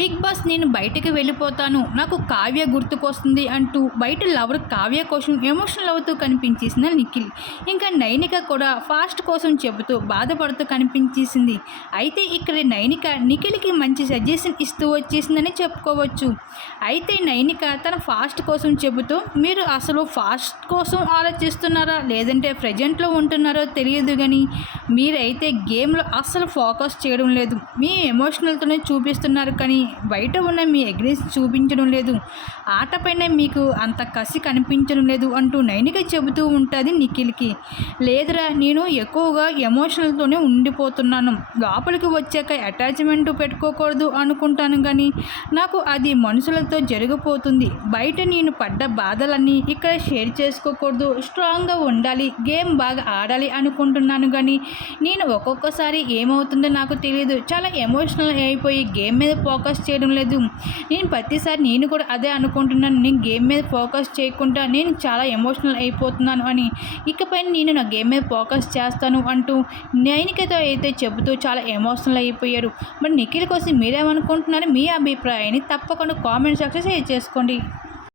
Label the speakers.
Speaker 1: Big boss నేను బయటకు వెళ్ళిపోతాను. నాకు కావ్య గుర్తుకొస్తుంది అంటూ బయట లవర్ కావ్య కోసం ఎమోషనల్ అవుతూ కనిపించేసిన నిఖిల్. ఇంకా నైనిక కూడా ఫాస్ట్ కోసం చెబుతూ బాధపడుతూ కనిపించేసింది. అయితే ఇక్కడ నైనిక నిఖిల్కి మంచి సజెషన్ ఇస్తూ వచ్చేసిందని చెప్పుకోవచ్చు. అయితే నైనిక తన ఫాస్ట్ కోసం చెబుతూ మీరు అసలు ఫాస్ట్ కోసం ఆలోచిస్తున్నారా? లేదంటే ప్రజెంట్లో ఉంటున్నారో తెలియదు కానీ మీరైతే గేమ్లో అస్సలు ఫోకస్ చేయడం లేదు. మీ ఎమోషనల్తోనే చూపిస్తున్నారు కానీ బయట ఉన్న మీ అగ్రెస్ చూపించడం లేదు. ఆటపైన మీకు అంత కసి కనిపించడం లేదు అంటూ నైనిక చెబుతూ ఉంటుంది నిఖిల్కి. లేదురా నేను ఎక్కువగా ఎమోషనల్తోనే ఉండిపోతున్నాను. లోపలికి వచ్చాక అటాచ్మెంట్ పెట్టుకోకూడదు అనుకుంటాను కానీ నాకు అది మనుషులతో జరిగిపోతుంది. బయట నేను పడ్డ బాధలన్నీ ఇక్కడ షేర్ చేసుకోకూడదు. స్ట్రాంగ్గా ఉండాలి గేమ్ బాగా ఆడాలి అనుకుంటున్నాను కానీ నేను ఒక్కొక్కసారి ఏమవుతుందో నాకు తెలియదు చాలా ఎమోషనల్ అయిపోయి గేమ్ మీద ఫోకస్ చేయడం లేదు. నేను ప్రతిసారి నేను కూడా అదే అనుకుంటున్నాను. నేను గేమ్ మీద ఫోకస్ చేయకుండా నేను చాలా ఎమోషనల్ అయిపోతున్నాను అని. ఇకపై నేను నా గేమ్ మీద ఫోకస్ చేస్తాను అంటూ నైనికతో అయితే చెబుతూ చాలా ఎమోషనల్ అయిపోయారు మరి నిఖిల్ కోసం మీరేమనుకుంటున్నారు? మీ అభిప్రాయాన్ని తప్పకుండా కామెంట్ సెక్షన్ షేర్ చేసుకోండి.